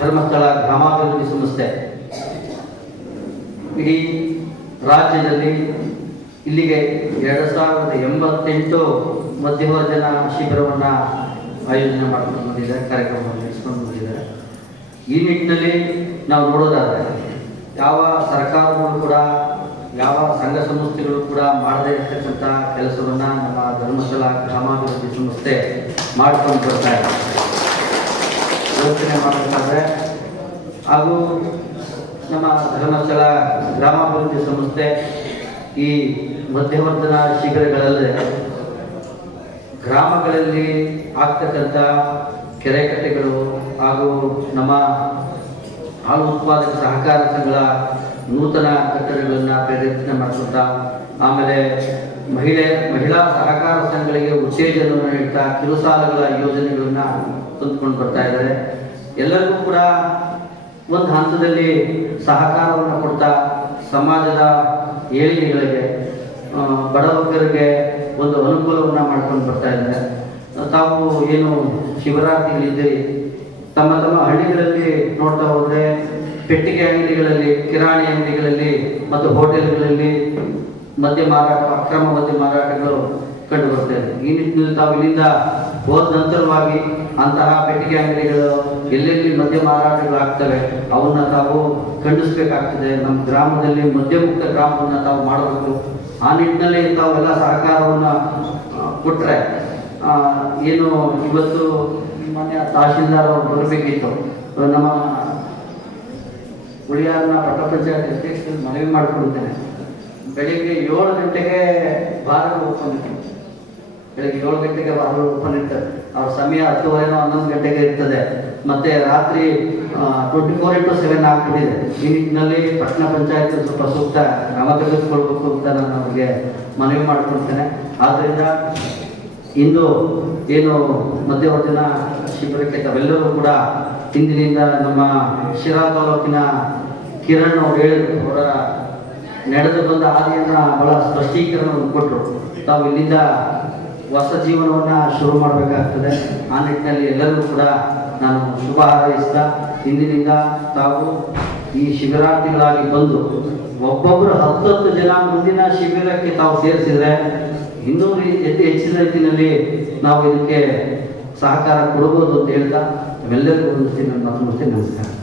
ಧರ್ಮಸ್ಥಳ ಗ್ರಾಮಾಭಿವೃದ್ಧಿ ಸಂಸ್ಥೆ ಇಡೀ ರಾಜ್ಯದಲ್ಲಿ ಇಲ್ಲಿಗೆ 2088 ಮಧ್ಯವರ್ಜನ ಶಿಬಿರವನ್ನು ಆಯೋಜನೆ ಮಾಡ್ಕೊಂಡು ಬಂದಿದ್ದಾರೆ, ಕಾರ್ಯಕ್ರಮವನ್ನು ನಡೆಸ್ಕೊಂಡು ಬಂದಿದ್ದಾರೆ. ಈ ನಿಟ್ಟಿನಲ್ಲಿ ನಾವು ನೋಡೋದಾದರೆ ಯಾವ ಸರ್ಕಾರಗಳು ಕೂಡ ಯಾವ ಸಂಘ ಸಂಸ್ಥೆಗಳು ಕೂಡ ಮಾಡದೇ ಇರತಕ್ಕಂಥ ಕೆಲಸವನ್ನು ನಮ್ಮ ಧರ್ಮಸ್ಥಳ ಗ್ರಾಮಾಭಿವೃದ್ಧಿ ಸಂಸ್ಥೆ ಮಾಡ್ಕೊಂಡು ಬರ್ತಾ ಇದೆ. ಯೋಚನೆ ಮಾಡಬೇಕಾದ್ರೆ ಹಾಗೂ ನಮ್ಮ ಧರ್ಮಸ್ಥಳ ಗ್ರಾಮಾಭಿವೃದ್ಧಿ ಸಂಸ್ಥೆ ಈ ಮಧ್ಯವರ್ಧನ ಶಿಬಿರಗಳಲ್ಲದೆ ಗ್ರಾಮಗಳಲ್ಲಿ ಆಗ್ತಕ್ಕಂಥ ಕೆರೆ ಕಟ್ಟೆಗಳು ಹಾಗೂ ನಮ್ಮ ಹಾಲು ಉತ್ಪಾದಕ ಸಹಕಾರ ಸಂಘಗಳ ನೂತನ ಕಟ್ಟಡಗಳನ್ನು ಪ್ರೇರೇಪಣೆ ಮಾಡ್ಕೊಳ್ತಾ, ಆಮೇಲೆ ಮಹಿಳಾ ಸಹಕಾರ ಸಂಘಗಳಿಗೆ ಉತ್ತೇಜನವನ್ನು ನೀಡ್ತಾ ಕಿರುಸಾಲಗಳ ಯೋಜನೆಗಳನ್ನು ತಂದುಕೊಂಡು ಬರ್ತಾ ಇದ್ದಾರೆ. ಎಲ್ಲರಿಗೂ ಕೂಡ ಒಂದು ಹಂತದಲ್ಲಿ ಸಹಕಾರವನ್ನು ಕೊಡ್ತಾ ಸಮಾಜದ ಏಳಿಗೆಗಳಿಗೆ ಬಡವರಿಗೆ ಒಂದು ಅನುಕೂಲವನ್ನು ಮಾಡ್ಕೊಂಡು ಬರ್ತಾ ಇದ್ದಾರೆ. ತಾವು ಏನು ಶಿವರಾತ್ರಿಗಳಿದ್ದೀರಿ ತಮ್ಮ ತಮ್ಮ ಹಳ್ಳಿಗಳಲ್ಲಿ ನೋಡ್ತಾ ಹೋದರೆ ಪೆಟ್ಟಿಗೆ ಅಂಗಡಿಗಳಲ್ಲಿ, ಕಿರಾಣಿ ಅಂಗಡಿಗಳಲ್ಲಿ ಮತ್ತು ಹೋಟೆಲ್ಗಳಲ್ಲಿ ಅಕ್ರಮ ಮದ್ಯ ಮಾರಾಟಗಳು ಕಂಡು ಬರ್ತಾ ಇದೆ. ಈ ನಿಟ್ಟಿನಲ್ಲಿ ತಾವು ಇಲ್ಲಿಂದ ಹೋದ ನಂತರವಾಗಿ ಅಂತಹ ಪೆಟ್ಟಿಗೆ ಅಂಗಡಿಗಳು ಎಲ್ಲೆಲ್ಲಿ ಮದ್ಯ ಮಾರಾಟಗಳಾಗ್ತವೆ ಅವನ್ನ ತಾವು ಖಂಡಿಸಬೇಕಾಗ್ತದೆ. ನಮ್ಮ ಗ್ರಾಮದಲ್ಲಿ ಮದ್ಯಮುಕ್ತ ಗ್ರಾಮವನ್ನು ತಾವು ಮಾಡಬೇಕು. ಆ ನಿಟ್ಟಿನಲ್ಲಿ ತಾವೆಲ್ಲ ಸಹಕಾರವನ್ನು ಕೊಟ್ಟರೆ ಏನು ಇವತ್ತು ಮಾನ್ಯ ತಹಶೀಲ್ದಾರ್ ಅವರು ಬರಬೇಕಿತ್ತು. ನಮ್ಮ ಉಳಿಯಾರನ ಪಟ್ಟ ಪಂಚಾಯತ್ ಅಧ್ಯಕ್ಷರಲ್ಲಿ ಮನವಿ ಮಾಡಿಕೊಳ್ತೇನೆ. ಬೆಳಿಗ್ಗೆ 7 ಗಂಟೆಗೆ ಬಾರ್ಗಳು ಓಪನ್ ಇರ್ತದೆ. ಬೆಳಿಗ್ಗೆ 7 ಗಂಟೆಗೆ ಬಾರ್ಗಳು ಓಪನ್ ಇರ್ತದೆ. ಅವ್ರ ಸಮಯ 10:30 11 ಗಂಟೆಗೆ ಇರ್ತದೆ. ಮತ್ತೆ ರಾತ್ರಿ 24/7 ಆಗ್ಬಿಟ್ಟಿದೆ. ಈ ನಿಟ್ಟಿನಲ್ಲಿ ಪಟ್ಟಣ ಪಂಚಾಯತ್ ಸ್ವಲ್ಪ ಸೂಕ್ತ ಕ್ರಮ ತೆಗೆದುಕೊಳ್ಬೇಕು ಅಂತ ನಾನು ಅವರಿಗೆ ಮನವಿ ಮಾಡಿಕೊಳ್ತೇನೆ. ಆದ್ದರಿಂದ ಇಂದು ಏನು ಮಧ್ಯವರ್ಜನ ಶಿಬಿರಕ್ಕೆ ತಾವೆಲ್ಲರೂ ಕೂಡ ಇಂದಿನಿಂದ ನಮ್ಮ ಶಿರಾ ತಾಲೂಕಿನ ಕಿರಣ್ ಅವರು ಹೇಳಿದ್ರು, ಅವರ ನಡೆದು ಬಂದ ಹಾದಿಯನ್ನು ಬಹಳ ಸ್ಪಷ್ಟೀಕರಣವನ್ನು ಕೊಟ್ಟರು. ತಾವು ಇಲ್ಲಿಂದ ಹೊಸ ಜೀವನವನ್ನು ಶುರು ಮಾಡಬೇಕಾಗ್ತದೆ. ಆ ನಿಟ್ಟಿನಲ್ಲಿ ಎಲ್ಲರಿಗೂ ಕೂಡ ನಾನು ಶುಭ ಹಾರೈಸ್ತಾ ಇಂದಿನಿಂದ ತಾವು ಈ ಶಿಬಿರಾರ್ಥಿಗಳಾಗಿ ಬಂದು ಒಬ್ಬೊಬ್ಬರು 10 ಜನ ಮುಂದಿನ ಶಿಬಿರಕ್ಕೆ ತಾವು ಸೇರಿಸಿದರೆ ಇನ್ನೂ ಹೆಚ್ಚಿನ ರೀತಿಯಲ್ಲಿ ನಾವು ಇದಕ್ಕೆ ಸಹಕಾರ ಕೊಡಬಹುದು ಅಂತ ಹೇಳ್ತಾ ಎಲ್ಲರಿಗೂ ಒಂದು ಮಾತು ನಮಸ್ಕಾರ.